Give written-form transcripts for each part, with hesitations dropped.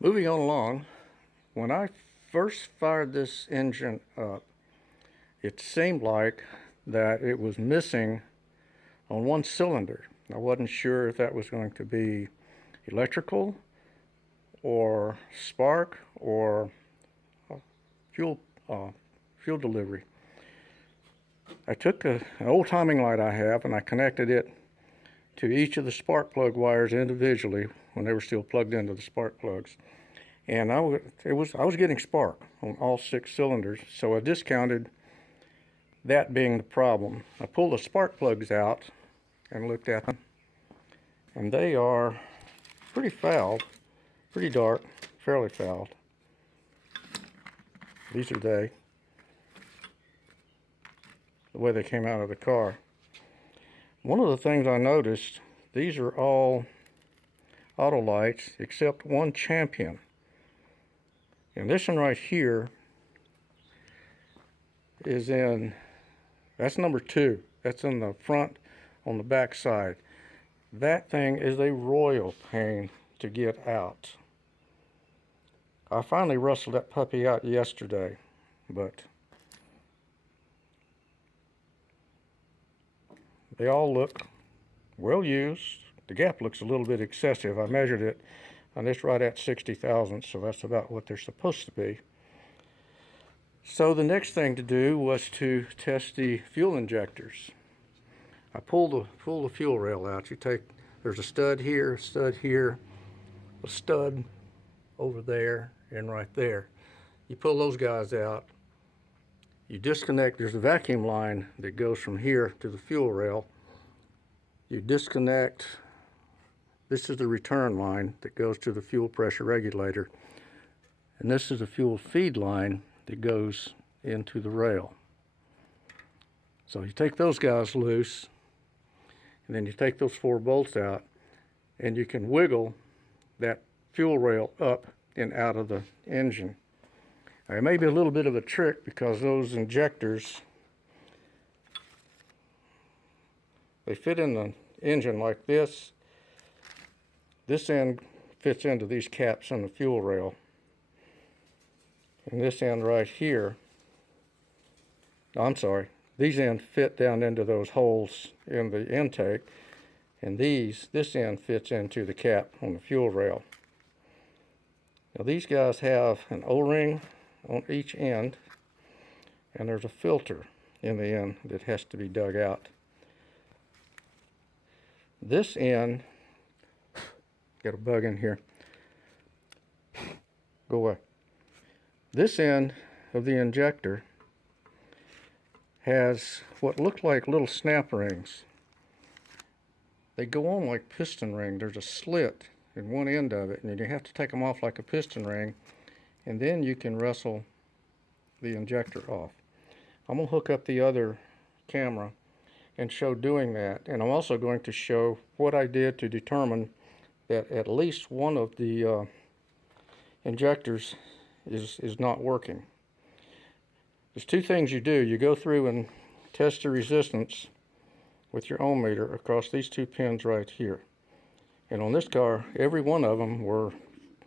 Moving on along, when I first fired this engine up, it seemed like that it was missing on one cylinder. I wasn't sure if that was going to be electrical or spark or fuel uh, fuel delivery. I took an old timing light I have and I connected it to each of the spark plug wires individually when they were still plugged into the spark plugs. And I was getting spark on all 6 cylinders, so I discounted that being the problem. I pulled the spark plugs out and looked at them, and they are pretty fouled, pretty dark, fairly fouled. These are the way they came out of the car. One of the things I noticed, these are all auto lights except one Champion. And this one right here is that's number 2. That's in the front on the back side. That thing is a royal pain to get out. I finally rustled that puppy out yesterday, but they all look well used. The gap looks a little bit excessive. I measured it and it's right at 60 thousandths, so that's about what they're supposed to be. So the next thing to do was to test the fuel injectors. I pulled the fuel rail out. There's a stud here, a stud over there, and right there. You pull those guys out. You disconnect. There's a vacuum line that goes from here to the fuel rail. You disconnect. This is the return line that goes to the fuel pressure regulator. And this is the fuel feed line that goes into the rail. So you take those guys loose, and then you take those 4 bolts out, and you can wiggle that fuel rail up and out of the engine. Now, it may be a little bit of a trick because those injectors, they fit in the engine like this. This end fits into these caps on the fuel rail. And this end right here, these ends fit down into those holes in the intake, and this end fits into the cap on the fuel rail. Now these guys have an O-ring on each end, and there's a filter in the end that has to be dug out. This end, got a bug in here, go away. This end of the injector has what look like little snap rings. They go on like piston ring. There's a slit in one end of it, and you have to take them off like a piston ring, and then you can wrestle the injector off. I'm going to hook up the other camera and show doing that, and I'm also going to show what I did to determine that at least one of the injectors is not working. There's 2 things you do. You go through and test the resistance with your ohm meter across these 2 pins right here. And on this car, every one of them were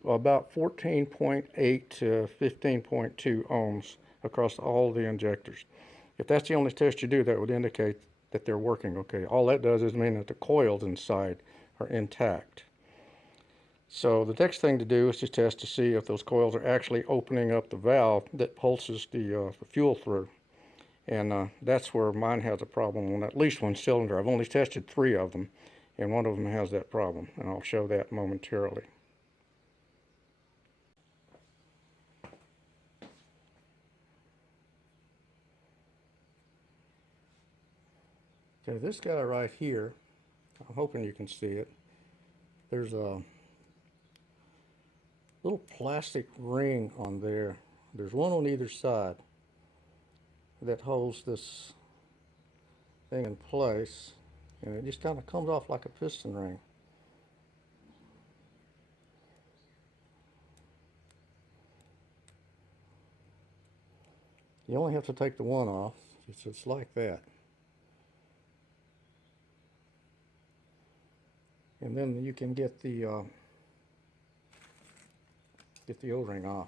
about 14.8 to 15.2 ohms across all the injectors. If that's the only test you do, that would indicate that they're working okay. All that does is mean that the coils inside are intact. So the next thing to do is to test to see if those coils are actually opening up the valve that pulses the fuel through. And that's where mine has a problem on at least one cylinder. I've only tested 3 of them, and one of them has that problem, and I'll show that momentarily. Okay, this guy right here, I'm hoping you can see it. There's a little plastic ring on there. There's one on either side that holds this thing in place, and it just kind of comes off like a piston ring. You only have to take the one off. It's just like that. And then you can get the get the O-ring off.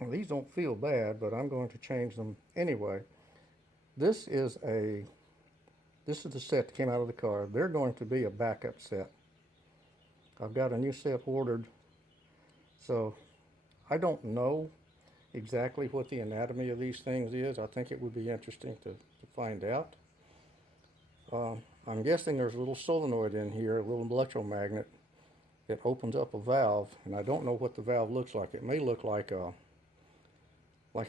Well, these don't feel bad, but I'm going to change them anyway. This is the set that came out of the car. They're going to be a backup set. I've got a new set ordered, so I don't know exactly what the anatomy of these things is. I think it would be interesting to find out. I'm guessing there's a little solenoid in here, a little electromagnet that opens up a valve, and I don't know what the valve looks like. It may look like a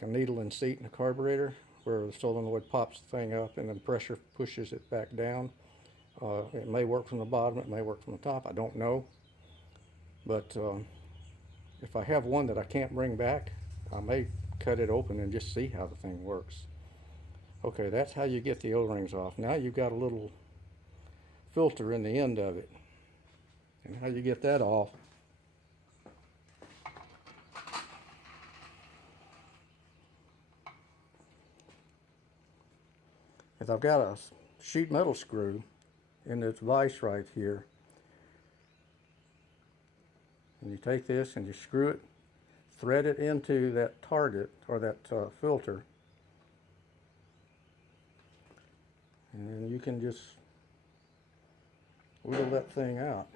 needle and seat in a carburetor, where the solenoid pops the thing up and then pressure pushes it back down. It may work from the bottom, it may work from the top, I don't know. But if I have one that I can't bring back, I may cut it open and just see how the thing works. Okay, that's how you get the O-rings off. Now you've got a little filter in the end of it. And how you get that off, is I've got a sheet metal screw in this vise right here. And you take this and you screw it, thread it into that target or that filter, and then you can just wheel that thing out.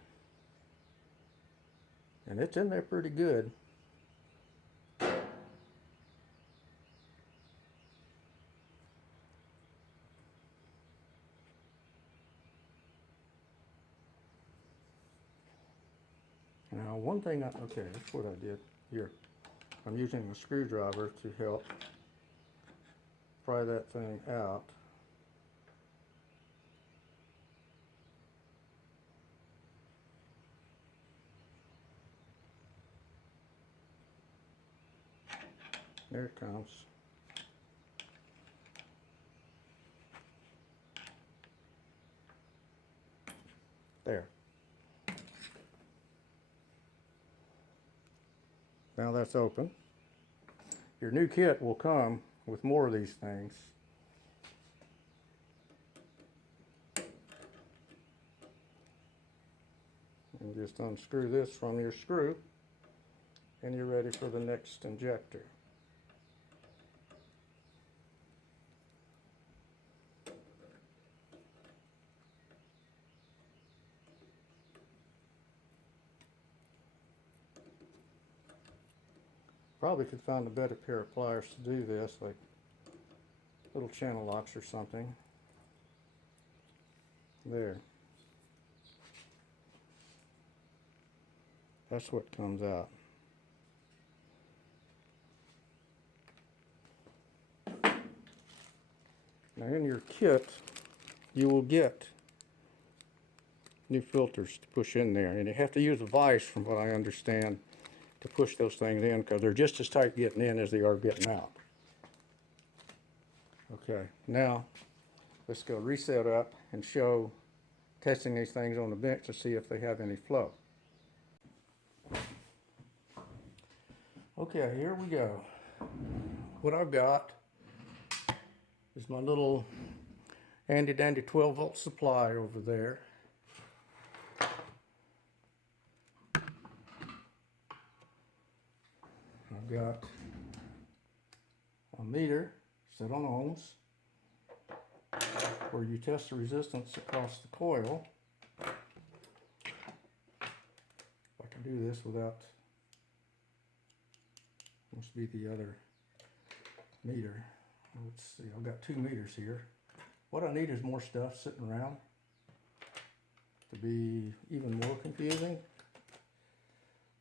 And it's in there pretty good. Now one thing, okay, that's what I did here. I'm using a screwdriver to help pry that thing out. There it comes. There. Now that's open. Your new kit will come with more of these things. And just unscrew this from your screw, and you're ready for the next injector. Probably could find a better pair of pliers to do this, like little channel locks or something. There. That's what comes out. Now in your kit, you will get new filters to push in there, and you have to use a vise, from what I understand, to push those things in, because they're just as tight getting in as they are getting out. Okay, now let's go reset up and show testing these things on the bench to see if they have any flow. Okay, here we go. What I've got is my little handy dandy 12-volt supply over there. I've got a meter set on ohms where you test the resistance across the coil. If I can do this without, must be the other meter. Let's see, I've got two meters here. What I need is more stuff sitting around to be even more confusing.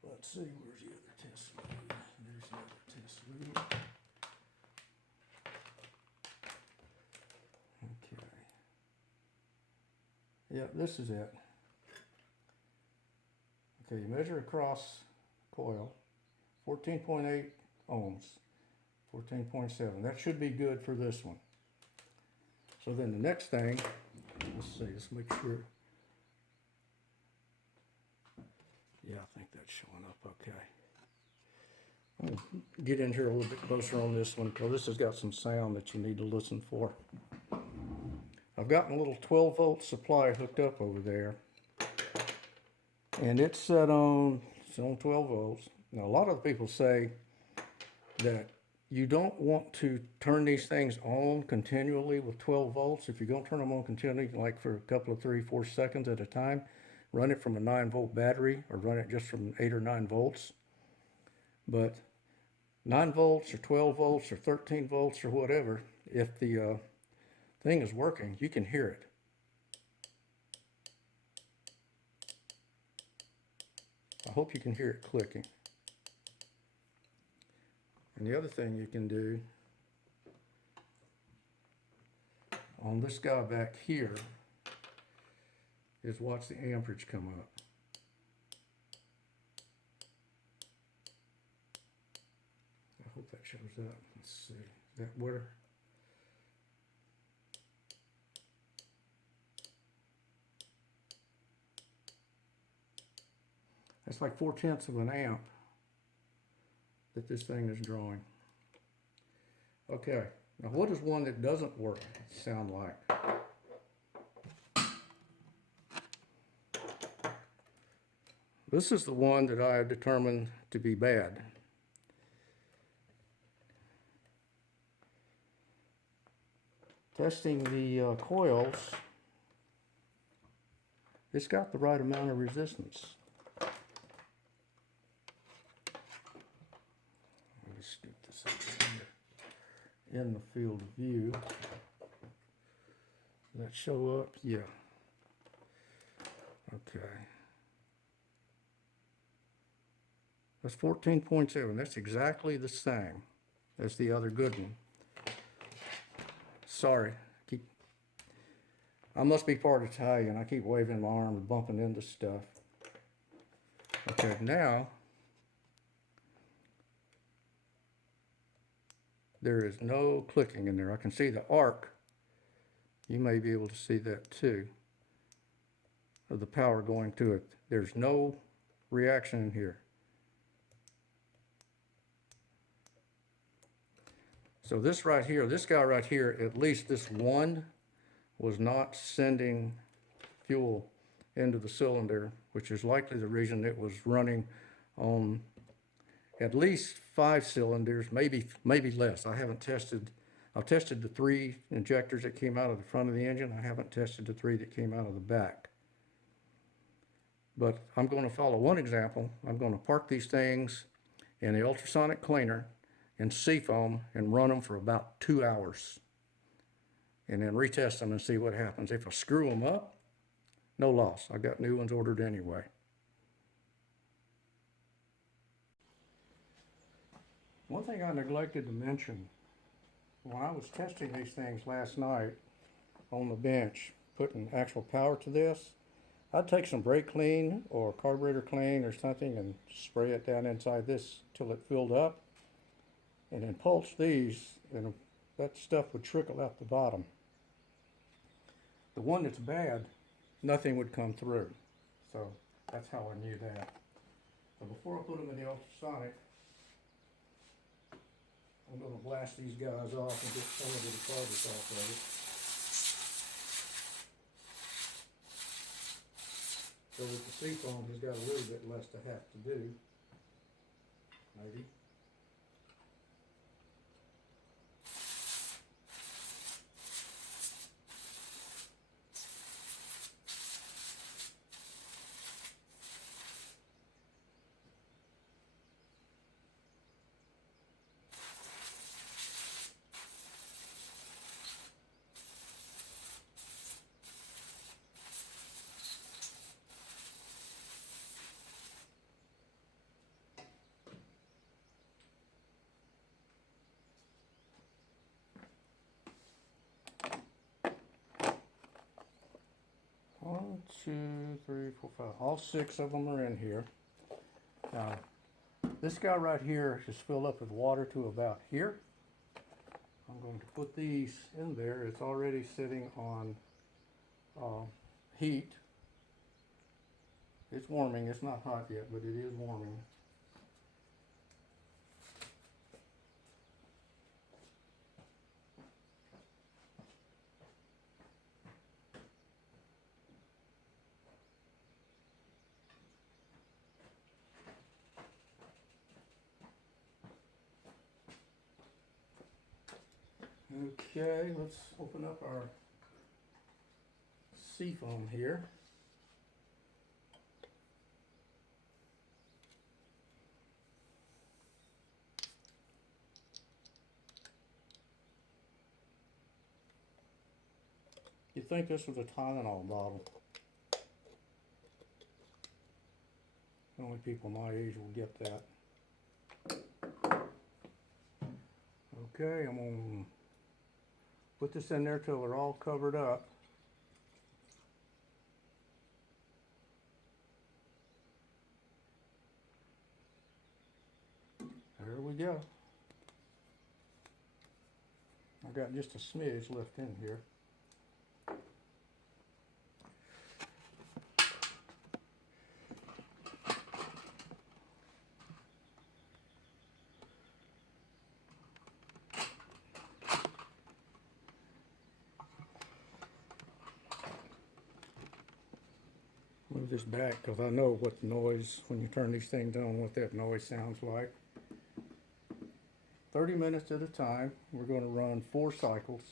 Let's see, where's the other test loop? There's the other test loop. Okay. Yeah, this is it. Okay, you measure across coil, 14.8 ohms, 14.7. That should be good for this one. So then the next thing, let's see, let's make sure. Yeah, I think that's showing up okay. I'll get in here a little bit closer on this one because this has got some sound that you need to listen for. I've got a little 12-volt supply hooked up over there, and it's on 12 volts. Now, a lot of people say that you don't want to turn these things on continually with 12 volts. If you're going to turn them on continually, like for a couple of 3-4 seconds at a time, run it from a 9-volt battery or run it just from 8 or 9 volts. But 9 volts or 12 volts or 13 volts or whatever, if the thing is working, you can hear it. I hope you can hear it clicking. And the other thing you can do on this guy back here is watch the amperage come up. I hope that shows up. Let's see. Is that where? That's like 4/10 of an amp that this thing is drawing. Okay, now what does one that doesn't work sound like? This is the one that I have determined to be bad. Testing the coils, it's got the right amount of resistance. Let me scoot this over here in the field of view. Does that show up? Yeah. Okay. That's 14.7. That's exactly the same as the other good one. Sorry, I must be part Italian. I keep waving my arm and bumping into stuff. Okay, now there is no clicking in there. I can see the arc. You may be able to see that too, of the power going to it. There's no reaction in here. So this right here, this guy right here, at least this one was not sending fuel into the cylinder, which is likely the reason it was running on at least 5 cylinders, maybe less. I haven't tested. I've tested the 3 injectors that came out of the front of the engine. I haven't tested the 3 that came out of the back. But I'm going to follow one example. I'm going to park these things in the ultrasonic cleaner and seafoam and run them for about 2 hours. And then retest them and see what happens. If I screw them up, no loss. I got new ones ordered anyway. One thing I neglected to mention, when I was testing these things last night on the bench, putting actual power to this, I'd take some brake clean or carburetor clean or something and spray it down inside this till it filled up, and then pulse these, and that stuff would trickle out the bottom. The one that's bad, nothing would come through. So that's how I knew that. So before I put them in the ultrasonic, I'm going to blast these guys off and get some of the carbons off of it. So with the seafoam, he's got a little bit less to have to do, maybe. One, two, three, four, five. All 6 of them are in here. Now, this guy right here is filled up with water to about here. I'm going to put these in there. It's already sitting on heat. It's warming. It's not hot yet, but it is warming. Okay, let's open up our seafoam here. You'd think this was a Tylenol bottle. Only people my age will get that. Okay, I'm gonna put this in there till they're all covered up. There we go. I got just a smidge left in here. Move this back because I know what the noise, when you turn these things on, what that noise sounds like. 30 minutes at a time. We're going to run 4 cycles.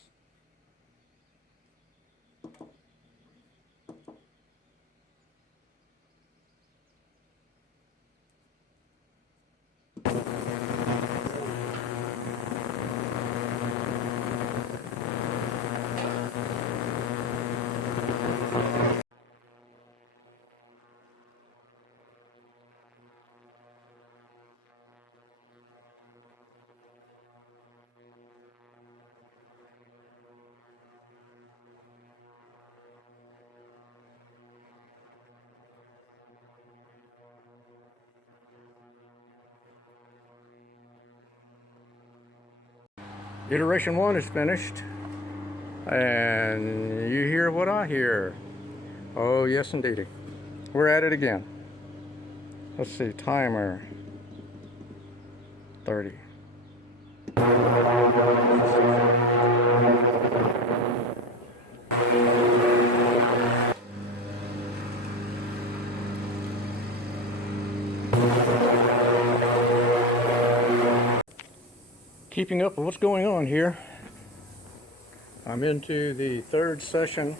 Iteration 1 is finished, and you hear what I hear. Oh yes indeedy. We're at it again. Let's see, timer 30. Keeping up with what's going on here. I'm into the 3rd session.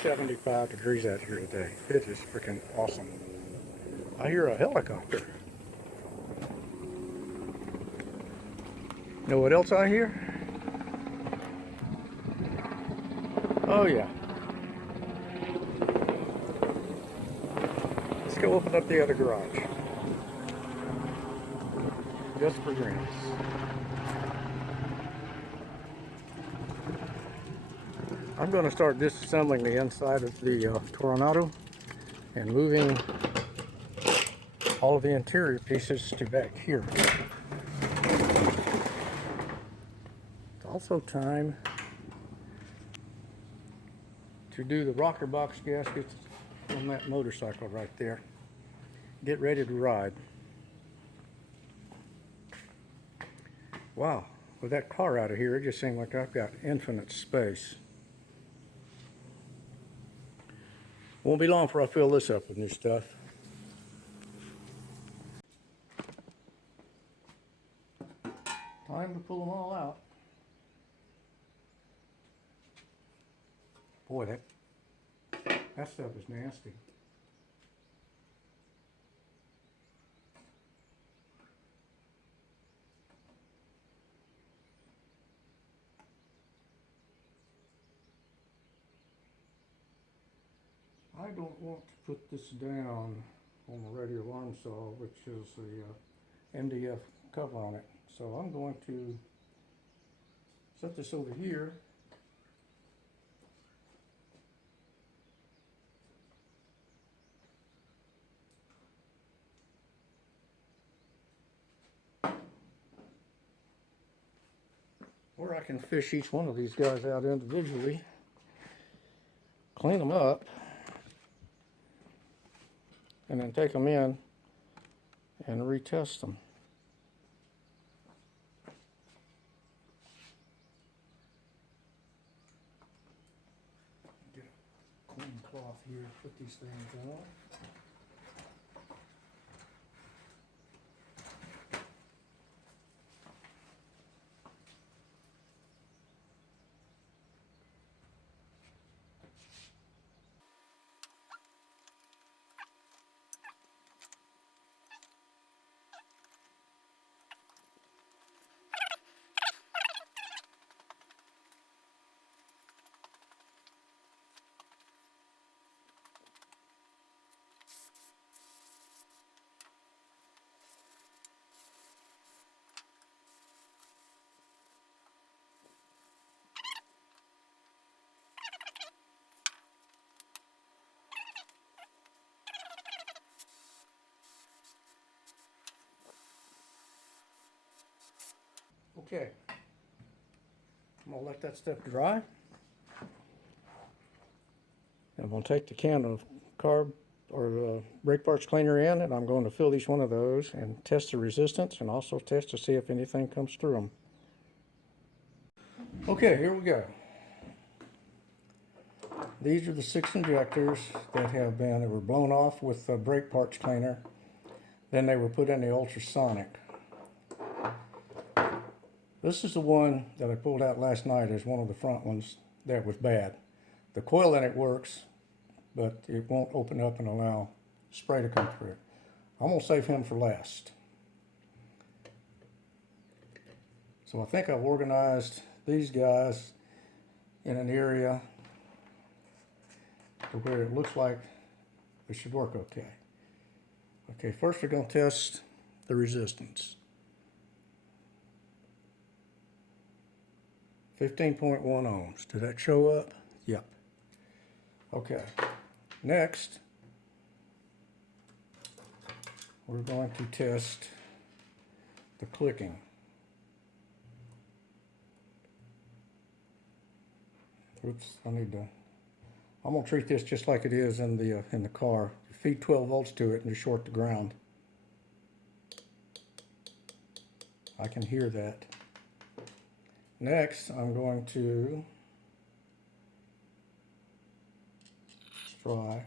75 degrees out here today. It is freaking awesome. I hear a helicopter. Know what else I hear? Oh yeah. Let's go open up the other garage. Just for grins. I'm going to start disassembling the inside of the Toronado and moving all of the interior pieces to back here. It's also time to do the rocker box gaskets on that motorcycle right there. Get ready to ride. Wow, with that car out of here, it just seems like I've got infinite space. Won't be long before I fill this up with new stuff. Time to pull them all out. Boy, that stuff is nasty. I don't want to put this down on the radial arm saw, which is the MDF cover on it. So I'm going to set this over here. Or I can fish each one of these guys out individually clean them up, and then take them in and retest them. Get a clean cloth here, put these things on. Okay, I'm gonna let that stuff dry. I'm gonna take the can of carb or brake parts cleaner in, and I'm going to fill each one of those and test the resistance, and also test to see if anything comes through them. Okay, here we go. These are the 6 injectors that were blown off with the brake parts cleaner. Then they were put in the ultrasonic. This is the one that I pulled out last night as one of the front ones that was bad. The coil in it works, but it won't open up and allow spray to come through. I'm gonna save him for last. So I think I've organized these guys in an area to where it looks like it should work okay. Okay, first we're going to test the resistance. 15.1 ohms. Did that show up? Yep. Okay. Next, we're going to test the clicking. Oops, I'm gonna treat this just like it is in the car. You feed 12 volts to it and you short the ground. I can hear that. Next, I'm going to try,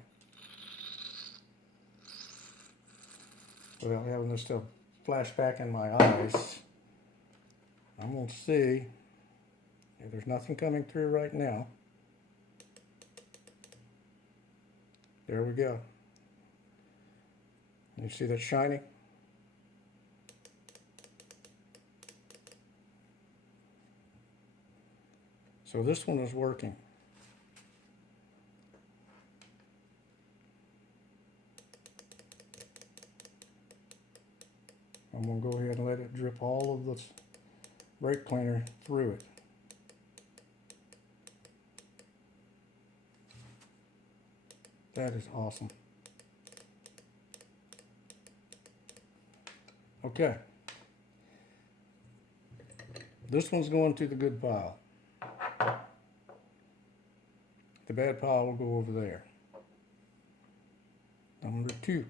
without having this stuff flash back in my eyes, I'm going to see. There's nothing coming through right now. There we go. You see that shining? So this one is working. I'm going to go ahead and let it drip all of this brake cleaner through it. That is awesome. Okay. This one's going to the good pile. The bad pile will go over there. Number 2.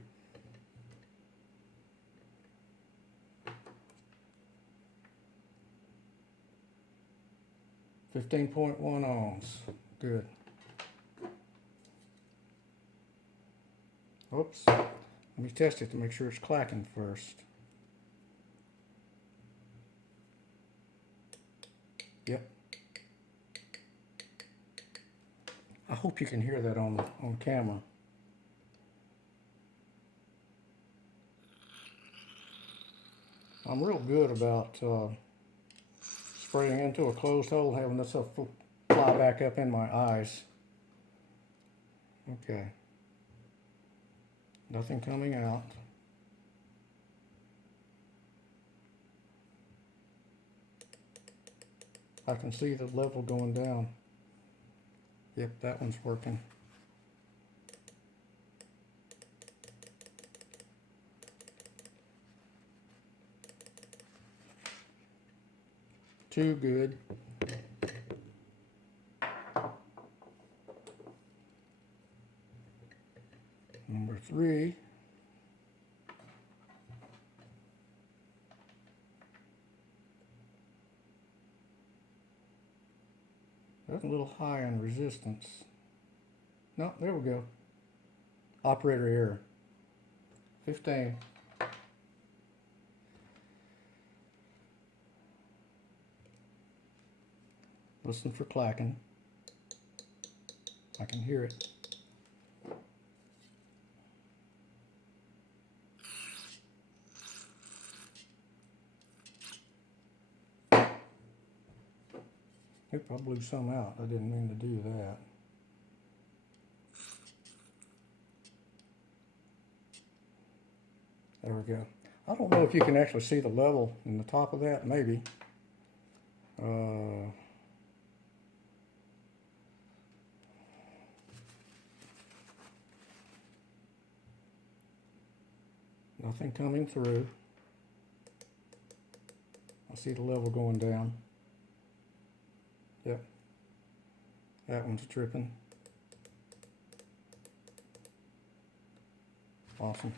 $15.1 ohms. Good. Oops. Let me test it to make sure it's clacking first. Yep. I hope you can hear that on camera. I'm real good about spraying into a closed hole, having this stuff fly back up in my eyes. Okay. Nothing coming out. I can see the level going down. Yep, that one's working. Too good. That's a little high on resistance. No, there we go. Operator error. 15. Listen for clacking. I can hear it. Oop, I blew some out. I didn't mean to do that. There we go. I don't know if you can actually see the level in the top of that. Maybe. Nothing coming through. I see the level going down. Yep. That one's tripping. Awesome.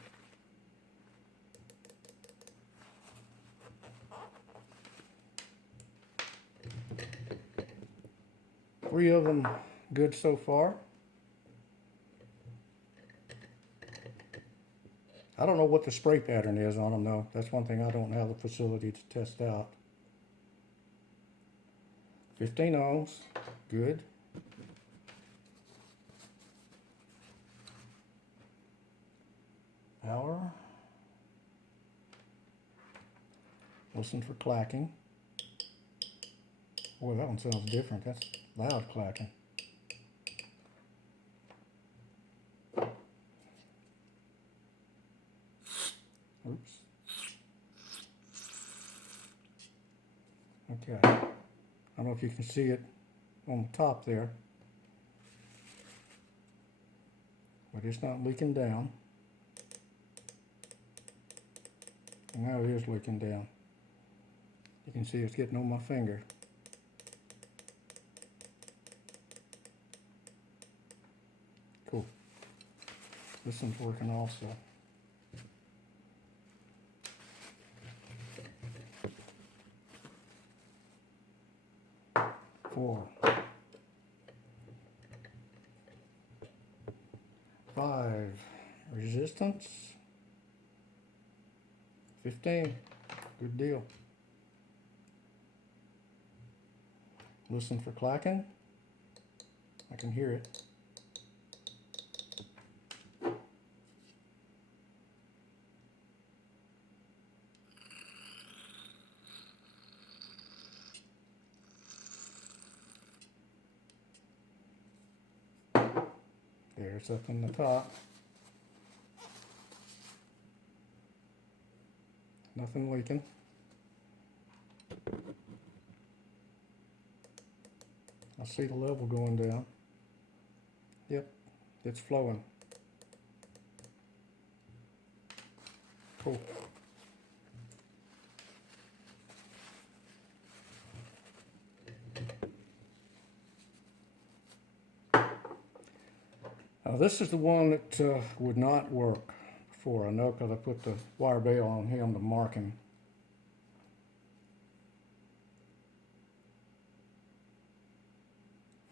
Three of them good so far. I don't know what the spray pattern is on them though. That's one thing I don't have the facility to test out. 15 ohms, good. Power. Listen for clacking. Boy, that one sounds different. That's loud clacking. Oops. Okay. I don't know if you can see it on the top there, but it's not leaking down. And now it is leaking down. You can see it's getting on my finger. Cool. This one's working also. Four. 5. Resistance. 15. Good deal. Listen for clacking. I can hear it. There's up in the top. Nothing leaking. I see the level going down. Yep, it's flowing. Cool. Now this is the one that would not work before. I know because I put the wire bail on him to mark him.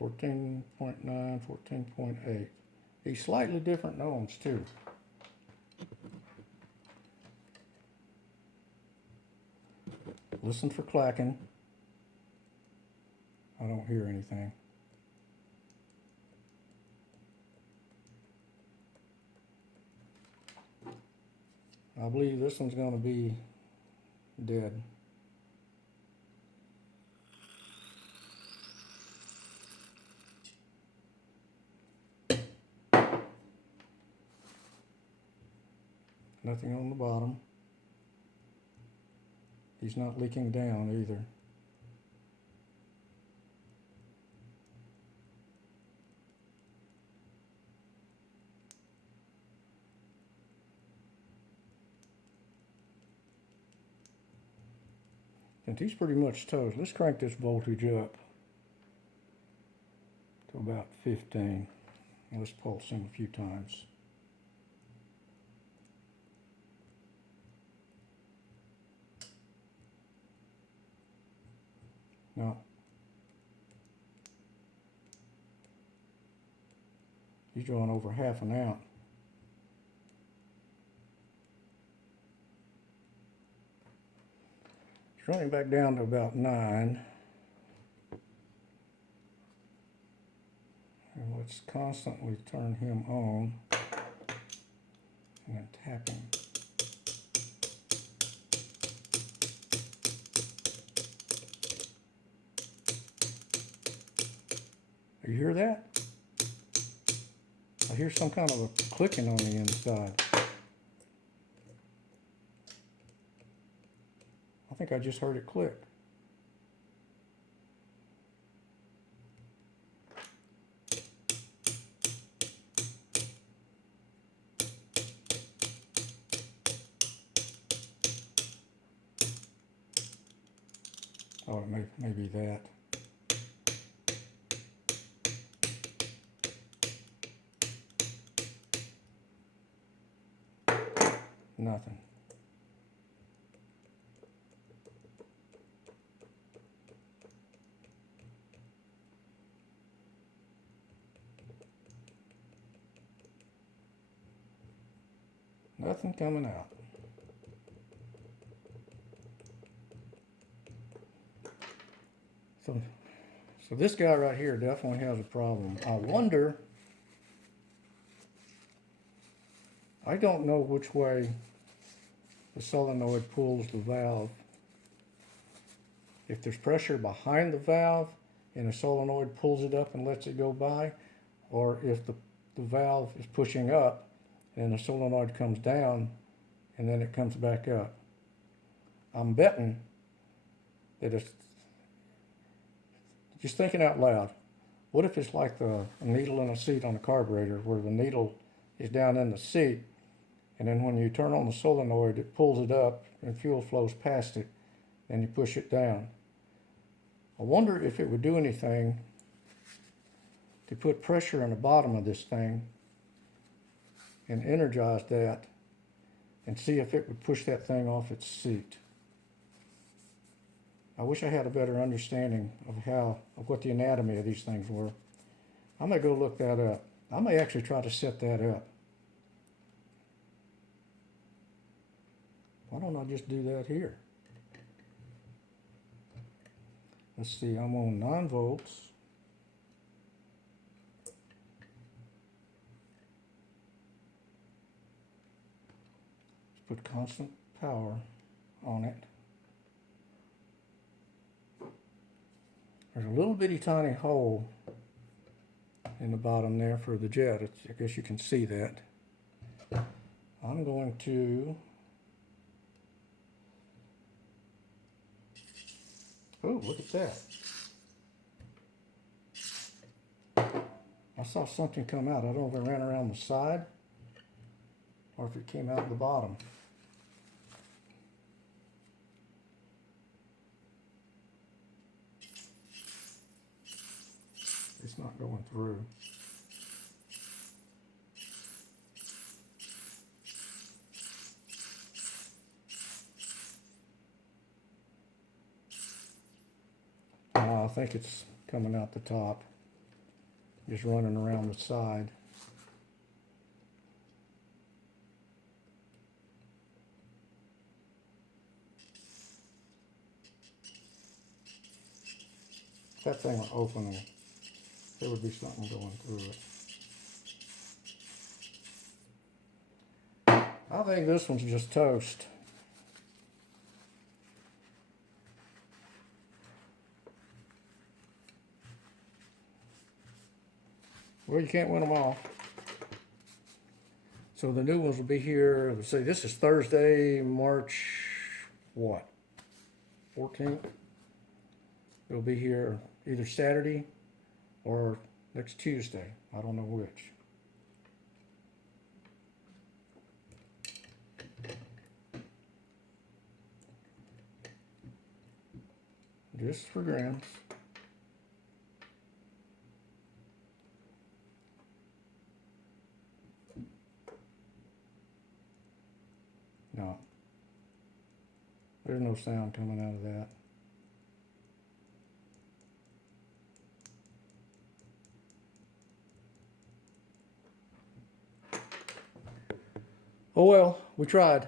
$14.9, 14.8. He's slightly different ohms too. Listen for clacking. I don't hear anything. I believe this one's going to be dead. Nothing on the bottom. He's not leaking down either. And he's pretty much toast. Let's crank this voltage up to about 15. Let's pulse him a few times. No. He's drawing over 1/2 ounce. It's running back down to about 9. And let's constantly turn him on and then tap him. You hear that? I hear some kind of a clicking on the inside. I think I just heard it click. Oh, it may be that. Nothing. Nothing coming out. So this guy right here definitely has a problem. I wonder, I don't know which way the solenoid pulls the valve. If there's pressure behind the valve and the solenoid pulls it up and lets it go by, or if the valve is pushing up and the solenoid comes down and then it comes back up. I'm betting that it's, just thinking out loud, what if it's like a needle in a seat on a carburetor, where the needle is down in the seat, and then when you turn on the solenoid, it pulls it up and fuel flows past it, and you push it down. I wonder if it would do anything to put pressure on the bottom of this thing and energize that and see if it would push that thing off its seat. I wish I had a better understanding of what the anatomy of these things were. I may go look that up. I may actually try to set that up. Why don't I just do that here? Let's see, I'm on 9 volts. Let's put constant power on it. There's a little bitty tiny hole in the bottom there for the jet. I guess you can see that. I'm going to, oh, look at that. I saw something come out. I don't know if it ran around the side or if it came out the bottom. It's not going through. I think it's coming out the top, just running around the side. If that thing were open, there would be something going through it. I think this one's just toast. Well, you can't win them all. So the new ones will be here. Let's see, this is Thursday, March what? 14th. It'll be here either Saturday or next Tuesday. I don't know which. Just for grams. No. There's no sound coming out of that. Oh well, we tried.